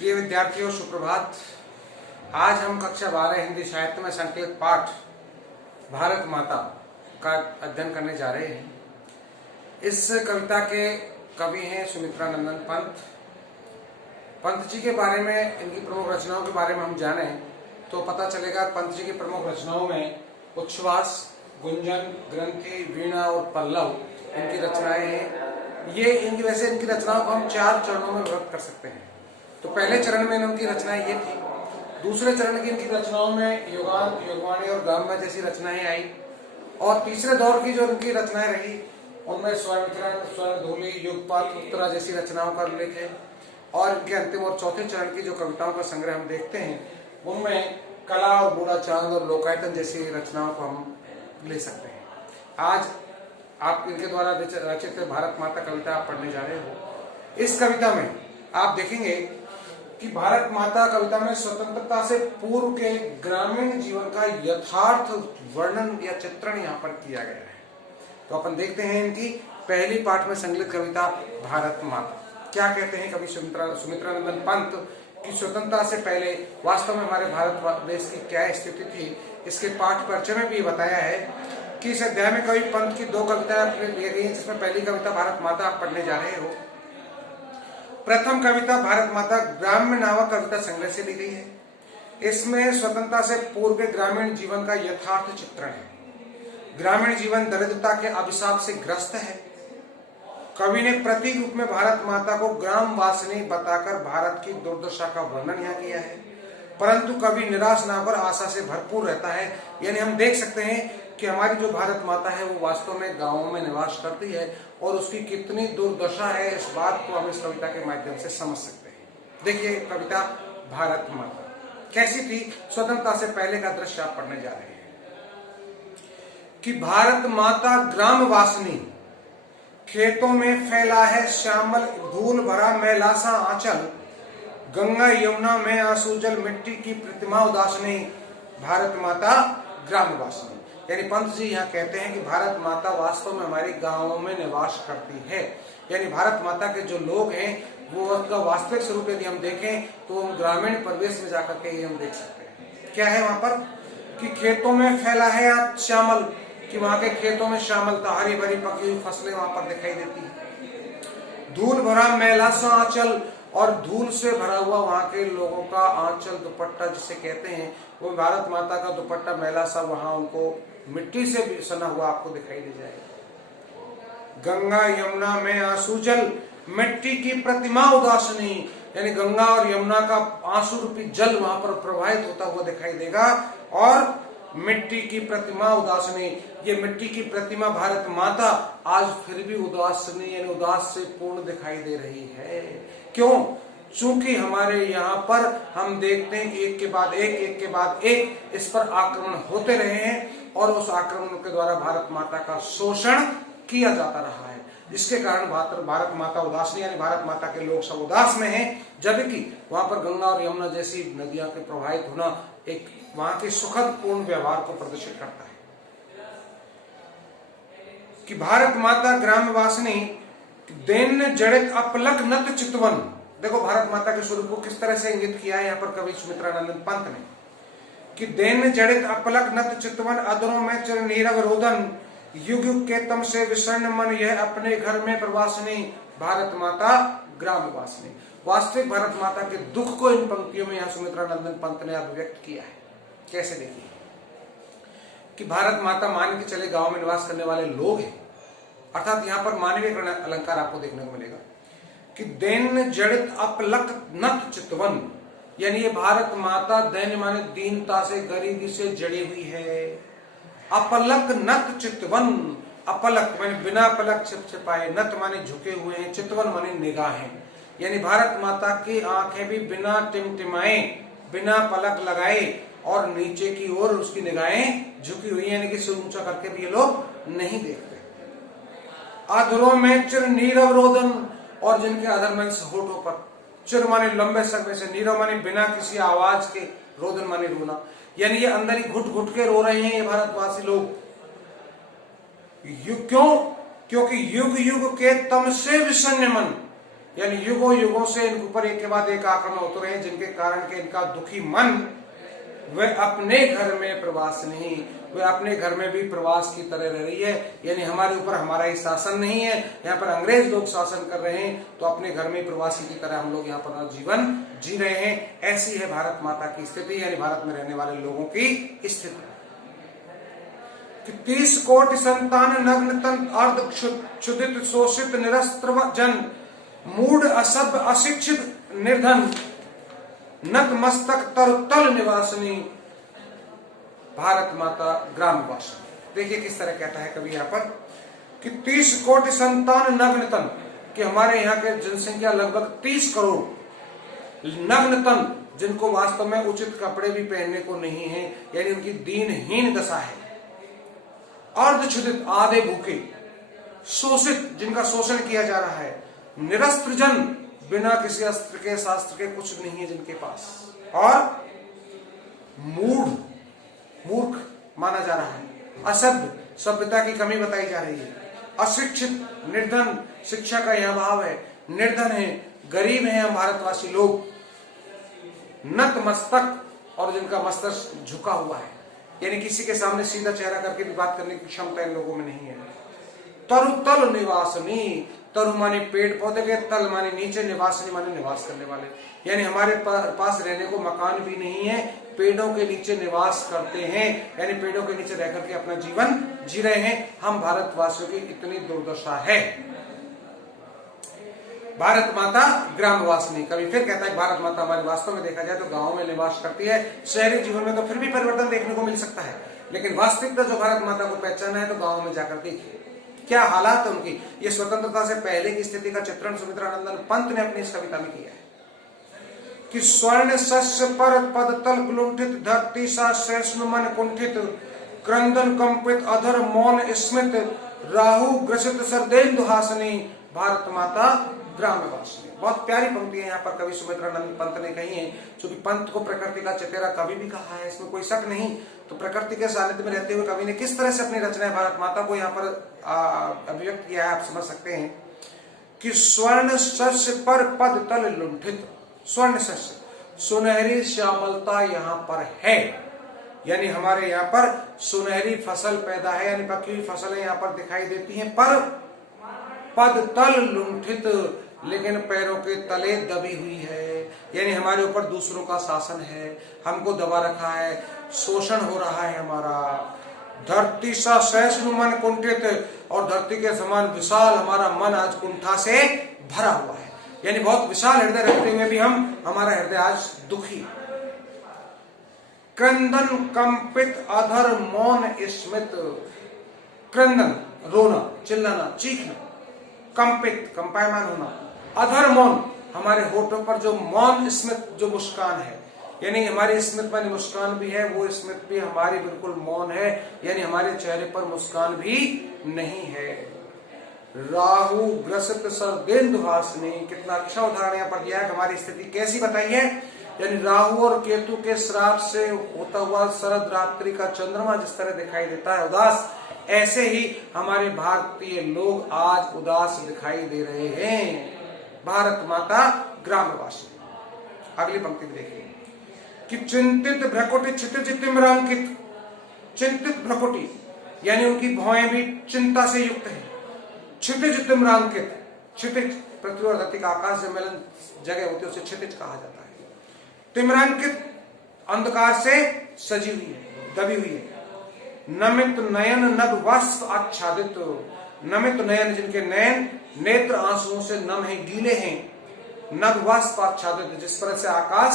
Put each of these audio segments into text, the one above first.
प्रिय विद्यार्थियों, सुप्रभात। आज हम कक्षा 12 हिंदी साहित्य में संकलित पाठ भारत माता का अध्ययन करने जा रहे हैं। इस कविता के कवि हैं सुमित्रा नंदन पंत। पंत जी के बारे में, इनकी प्रमुख रचनाओं के बारे में हम जाने तो पता चलेगा। पंत जी की प्रमुख रचनाओं में उच्छ्वास, गुंजन, ग्रंथि, वीणा और पल्लव इनकी रचनाएं हैं। इनकी रचनाओं को हम 4 चरणों में विभक्त कर सकते हैं। तो पहले चरण में इनकी रचनाएं ये थी। दूसरे चरण की इनकी रचनाओं में युगांत, युगवाणी और ग्राम्य जैसी रचनाएं आई। और तीसरे दौर की जो इनकी रचनाएं रही उनमें स्वयंकरण, स्वर्णधूलि, युगपथ, उत्तरा जैसी रचनाओं का उल्लेख है। और इनके अंतिम और चौथे चरण की जो कविताओं का संग्रह हम देखते हैं उनमें कला और बूढ़ा चांद और लोकायतन जैसी रचनाओं को हम ले सकते हैं। आज आप इनके द्वारा रचित भारत माता कविता आप पढ़ने जा रहे हो। इस कविता में आप देखेंगे कि भारत माता कविता में स्वतंत्रता से पूर्व के ग्रामीण जीवन का यथार्थ वर्णन या चित्रण यहाँ पर किया गया है। तो अपन देखते हैं इनकी पहली पाठ में संकलित कविता भारत माता। क्या कहते हैं कवि सुमित्रा नंदन पंत कि स्वतंत्रता से पहले वास्तव में हमारे भारत देश की क्या स्थिति थी। इसके पाठ परिचय में भी बताया है कि इस अध्याय में कवि पंत की 2 कविताएं ली गई हैं, जिसमें पहली कविता भारत माता आप पढ़ने जा रहे हो। प्रथम कविता भारत माता ग्राम्य नामक कविता संग्रह से ली गई है। इसमें स्वतंत्रता से पूर्व के ग्रामीण जीवन का यथार्थ चित्रण है। ग्रामीण जीवन दरिद्रता के अभिशाप से ग्रस्त है। कवि ने प्रतीक रूप में भारत माता को ग्राम वासिनी बताकर भारत की दुर्दशा का वर्णन यहाँ किया है। परंतु कवि निराश ना होकर आशा से भरपूर रहता है। यानी हम देख सकते हैं कि हमारी जो भारत माता है वो वास्तव में गांवों में निवास करती है और उसकी कितनी दुर्दशा है, इस बात को हम इस कविता के माध्यम से समझ सकते हैं। देखिए कविता भारत माता कैसी थी। स्वतंत्रता से पहले का दृश्य आप पढ़ने जा रहे हैं कि भारत माता ग्राम वासिनी, खेतों में फैला है श्यामल धूल भरा मैला सा आंचल, गंगा यमुना में आंसू जल, मिट्टी की प्रतिमा उदासनी, भारत माता ग्राम वासिनी। यानी पंत जी यहाँ कहते हैं कि भारत माता वास्तव में हमारे गांवों में निवास करती है। यानी भारत माता के जो लोग हैं वो उसका वास्तविक स्वरूप यदि हम देखें तो हम ग्रामीण परिवेश में जाकर के ये हम देख सकते हैं। क्या है वहां पर कि खेतों में फैला है श्यामल, कि वहां के खेतों में श्यामलता, हरी भरी पकी हुई फसलें वहां पर दिखाई देती है। धूल भरा मैला सा आंचल, और धूल से भरा हुआ वहां के लोगों का आंचल, दुपट्टा जिसे कहते हैं, वो भारत माता का दुपट्टा मैला सा वहां उनको मिट्टी से भी सना हुआ आपको दिखाई दे जाएगा। गंगा यमुना में आंसू जल, मिट्टी की प्रतिमा उदासनी, यानी गंगा और यमुना का आंसू रूपी जल वहां पर प्रवाहित होता हुआ दिखाई देगा। और मिट्टी की प्रतिमा उदासनी, ये मिट्टी की प्रतिमा भारत माता आज फिर भी उदासनी यानी उदास से पूर्ण दिखाई दे रही है। क्यों? चूंकि हमारे यहाँ पर हम देखते हैं कि एक के बाद एक इस पर आक्रमण होते रहे हैं और उस आक्रमण के द्वारा भारत माता का शोषण किया जाता रहा है। जिसके कारण भारत माता उदासनी यानी भारत माता के लोग सब उदास में हैं, जबकि वहां पर गंगा और यमुना जैसी नदियां के प्रवाहित होना एक वहां के सुखद पूर्ण व्यवहार को प्रदर्शित करता है। कि भारत माता ग्राम वासिनी, दैन जड़ित अपलक नत चितवन। देखो भारत माता के स्वरूप को किस तरह से इंगित किया है यहाँ पर कवि सुमित्रा नंदन पंत ने कि दैन जड़ित अपलक नत चितवन, अधरों में चिर नीरव रोदन, युग युग के तम से विषण मन, यह अपने घर में प्रवासिनी, भारत माता ग्राम वासिनी। वास्तविक भारत माता के दुख को इन पंक्तियों में यहाँ सुमित्रा नंदन पंत ने अभिव्यक्त किया है। कैसे देखिए कि भारत माता मान के चले गांव में निवास करने वाले लोग हैं, अर्थात यहाँ पर मानवीय अलंकार आपको देखने को मिलेगा कि दैन जड़ित अपलक नत चितवन, यानी ये भारत माता दैन माने दीनता से, गरीबी से जड़ी हुई है। अपलक नत चितवन, अपलक माने बिना पलक छिपाए, नत माने झुके हुए हैं, चितवन माने निगाहें। यानी भारत माता की आंखें भी बिना टिमटिमाए, बिना पलक लगाए और नीचे की ओर उसकी निगाहें झुकी हुई, यानी कि सिर ऊंचा करके भी ये लोग नहीं देखते। अधरों में चिर नीरव रोदन, और जिनके अधर में होठों पर, चिर माने लंबे समय से, नीरव माने बिना किसी आवाज के, रोदन माने रोना, यानी ये अंदर ही घुट घुट के रो रहे हैं ये भारतवासी लोग। क्यों? क्योंकि युग युग के तम से विषण्ण मन, यानी युगों युगों से इनके ऊपर एक के बाद एक आक्रमण होते रहे, जिनके कारण के इनका दुखी मन वह अपने घर में प्रवास नहीं, वह अपने घर में भी प्रवास की तरह रह रही है। यानी हमारे ऊपर हमारा ही शासन नहीं है, यहाँ पर अंग्रेज लोग शासन कर रहे हैं, तो अपने घर में प्रवासी की तरह हम लोग यहाँ पर जीवन जी रहे हैं। ऐसी है भारत माता की स्थिति, यानी भारत में रहने वाले लोगों की स्थिति। 30 कोटि संतान नग्न तन अर्ध क्षुधित शोषित निरस्त्र जन मूढ़ असभ्य अशिक्षित निर्धन नत मस्तक तरुतल निवासिनी भारत माता ग्रामवासिनी। देखिए किस तरह कहता है कवि यहाँ पर कि 30 कोटि संतान नग्न तन, कि हमारे यहाँ के जनसंख्या लगभग 30 करोड़ नग्न तन, जिनको वास्तव में उचित कपड़े भी पहनने को नहीं है, यानी उनकी दीनहीन दशा है। अर्धक्षुधित आधे भूखे, शोषित जिनका शोषण किया जा रहा है, निरस्त्र जन बिना किसी अस्त्र के शास्त्र के कुछ नहीं है जिनके पास, और मूर्ख माना जा रहा है, असभ्य सभ्यता की कमी बताई जा रही है, अशिक्षित निर्धन शिक्षा का यह अभाव है, निर्धन है, गरीब हैं हम भारतवासी लोग, नत मस्तक और जिनका मस्तक झुका हुआ है, यानी किसी के सामने सीधा चेहरा करके भी बात करने की क्षमता इन लोगों में नहीं है। तरुतल निवासनी, तरु माने पेड़ पौधे के, तल माने नीचे, निवासनी माने निवास करने वाले, यानी हमारे पास रहने को मकान भी नहीं है, पेड़ों के नीचे निवास करते हैं, यानी पेड़ों के नीचे रह करके अपना जीवन जी रहे हैं। हम भारतवासियों की इतनी दुर्दशा है। भारत माता ग्रामवासिनी। कभी फिर कहता है भारत माता हमारे वास्तव में देखा जाए तो गांव में निवास करती है, शहरी जीवन में तो फिर भी परिवर्तन देखने को मिल सकता है, लेकिन वास्तविकता जो भारत माता को पहचाना है तो गाँव में जाकर देखिए क्या हालात है उनकी। ये स्वतंत्रता से पहले की स्थिति का चित्रण सुमित्रानंदन पंत ने अपनी इस कविता में किया है कि स्वर्ण शस्य पर पद तल लुंठित, धरती सा सैष्ण मन कुंठित, क्रंदन कंपित अधर मौन स्मित, राहु ग्रसित सरदेन्दु हासनी भारत माता ग्रामवासिनी। बहुत प्यारी पंक्तियां यहाँ पर कवि सुमित्रानंद पंत ने कही है, क्योंकि पंत को प्रकृति का चचेरा कवि भी कहा है, इसमें कोई शक नहीं। तो प्रकृति के सानिध्य में रहते हुए कवि ने किस तरह से अपनी रचनाएं भारत माता को यहाँ पर अभिव्यक्त किया है, आप समझ सकते हैं कि स्वर्ण शस्य पर पद तल लुंठित, स्वर्ण शस्य सुनहरी श्यामलता यहाँ पर है, यानी हमारे यहाँ पर सुनहरी फसल पैदा है, यानी पकी हुई फसलें यहाँ पर दिखाई देती हैं, पर पद तल लुंठित, लेकिन पैरों के तले दबी हुई है, यानी हमारे ऊपर दूसरों का शासन है, हमको दबा रखा है, शोषण हो रहा है हमारा। धरती सा सैष्णु मन कुंठित, और धरती के समान विशाल हमारा मन आज कुंठा से भरा हुआ है, यानी बहुत विशाल हृदय रखते हुए भी हमारा हृदय आज दुखी। क्रंदन कंपित अधर मौन स्मित, क्रंदन रोना चिल्लाना चीखना, कंपित कंपायमान होना, अधर मौन हमारे होठों पर जो मौन स्मित जो मुस्कान है, यानी हमारी स्मित मानी मुस्कान भी है, वो स्मित भी हमारी बिल्कुल मौन है, यानी हमारे चेहरे पर मुस्कान भी नहीं है। राहु ग्रसित सरदेन्दु हासनी, कितना अच्छा उदाहरण यहाँ पर दिया है, हमारी स्थिति कैसी बताई है, यानी राहु और केतु के श्राप से होता हुआ शरद रात्रि का चंद्रमा जिस तरह दिखाई देता है उदास, ऐसे ही हमारे भारतीय लोग आज उदास दिखाई दे रहे हैं। भारत माता ग्रामवासी। अगली पंक्ति में देखिए कि चिंतित भ्रकुटी क्षितिज तिम्रांकित, चिंतित भ्रकुटी यानी उनकी भौएं भी चिंता से युक्त है, क्षितिज तिम्रांकित, क्षितिज पृथ्वी और धरती का आकाश से मिलन जगह होती है उसे क्षितिज कहा जाता है, तिम्रांकित अंधकार से सजी हुई है, दबी हुई है। नमित नयन नभ वस्त्र आच्छादित, नमित नयन जिनके नयन नेत्र आंसुओं से नम है, गीले हैं, नभ वस्त्र आच्छादित जिस तरह से आकाश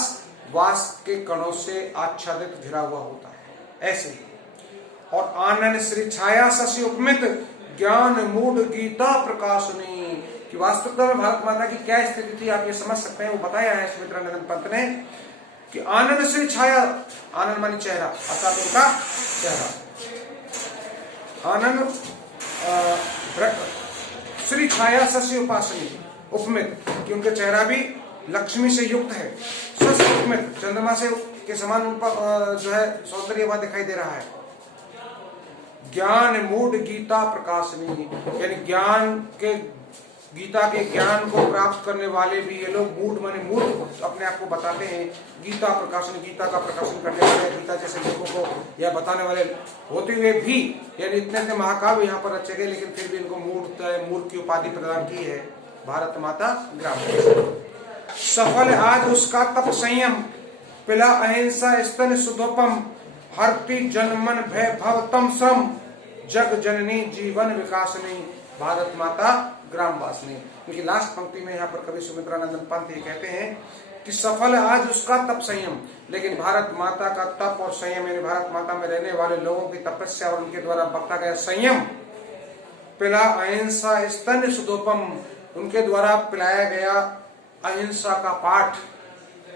वाष्प के कणों से आच्छादित घिरा हुआ होता है ऐसे ही। और आनंद श्री छाया शशि उपमित, ज्ञान मूढ़ गीता प्रकाशनी, कि वास्तविकता में भारत माता की क्या स्थिति थी आप ये समझ सकते हैं, वो बताया है सुमित्रानंद पंत ने कि आनंद श्री छाया, आनंद मानी चेहरा अर्थात उनका चेहरा, आनंद श्री छाया शशि उपासनी उपमित, कि उनका चेहरा भी लक्ष्मी से युक्त है, शशि उपमित चंद्रमा से के समान जो है सौंदर्य वहां दिखाई दे रहा है। ज्ञान मूढ़ गीता प्रकाशनी, यानी ज्ञान के गीता के ज्ञान को प्राप्त करने वाले भी ये लोग मूढ़ माने मूर्ख अपने आप को बताते हैं। गीता का प्रकाशन करने वाले, गीता जैसे लोगों को यह बताने वाले होते हुए भी, यानी इतने महाकाव्य यहाँ पर रचे गए, लेकिन फिर भी इनको मूर्ख की उपाधि प्रदान की है भारत माता ग्राम। सफल आज उसका तप संयम, पिला अहिंसा स्तन सुधोपम, हरती जनमन भय भव तम श्रम, जग जननी जीवन विकासनी, भारत माता ग्राम वासनी। क्योंकि लास्ट पंक्ति में यहाँ पर कवि सुमित्रानंदन पंत ये कहते हैं कि सफल आज उसका तप संयम, लेकिन भारत माता का तप और संयम, यानी भारत माता में रहने वाले लोगों की तपस्या और उनके द्वारा बरता गया संयम, पिला अहिंसा स्तन सुधोपम, उनके द्वारा पिलाया गया अहिंसा का पाठ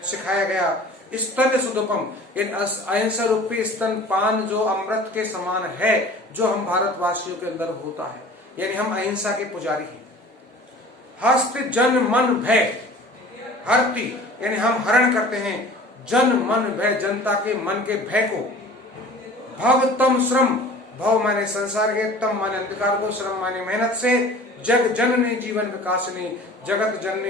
सिखाया गया, स्तन सुधोपम, इन अहिंसा रूपी स्तन पान जो अमृत के समान है, जो हम भारतवासियों के अंदर होता है, यानी हम अहिंसा के पुजारी हैं। हस्त जन मन भय, हरती यानी हम हरण करते हैं जन मन भय, जनता के मन के भय को, भव तम श्रम, भव माने संसार के, तम माने अंधकार को, श्रम माने मेहनत से, जग जननी जीवन विकासनी, जगत जननी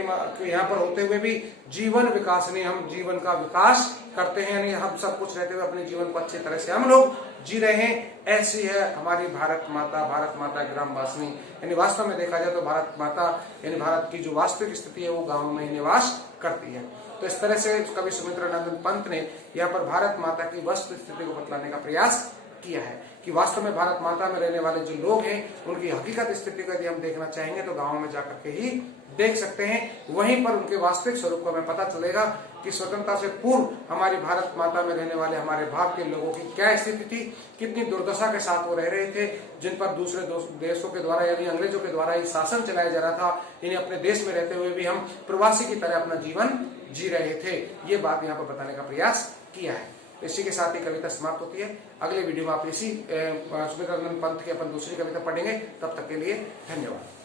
यहाँ पर होते हुए भी जीवन विकासनी, हम जीवन का विकास करते हैं, यानी हम सब कुछ रहते हुए अपने जीवन को अच्छी तरह से हम लोग जी रहे हैं। ऐसी है हमारी भारत माता ग्राम वासनी। यानी वास्तव में देखा जाए तो भारत माता यानी भारत की जो वास्तविक स्थिति है वो गांवों में ही निवास करती है। तो इस तरह से कवि सुमित्रानंदन पंत ने यहाँ पर भारत माता की वस्तु स्थिति को बतलाने का प्रयास किया है कि वास्तव में भारत माता में रहने वाले जो लोग हैं उनकी हकीकत स्थिति को यदि हम देखना चाहेंगे तो गांव में जाकर के ही देख सकते हैं। वहीं पर उनके वास्तविक स्वरूप को हमें पता चलेगा कि स्वतंत्रता से पूर्व हमारी भारत माता में रहने वाले हमारे भाग के लोगों की क्या स्थिति थी, कितनी दुर्दशा के साथ वो रह रहे थे, जिन पर दूसरे देशों के द्वारा यानी अंग्रेजों के द्वारा ही शासन चलाया जा रहा था, यानी अपने देश में रहते हुए भी हम प्रवासी की तरह अपना जीवन जी रहे थे। ये बात यहाँ पर बताने का प्रयास किया है। इसी के साथ ही कविता समाप्त होती है। अगले वीडियो में आप इसी सुमित्रानंदन पंत की अपन दूसरी कविता पढ़ेंगे। तब तक के लिए धन्यवाद।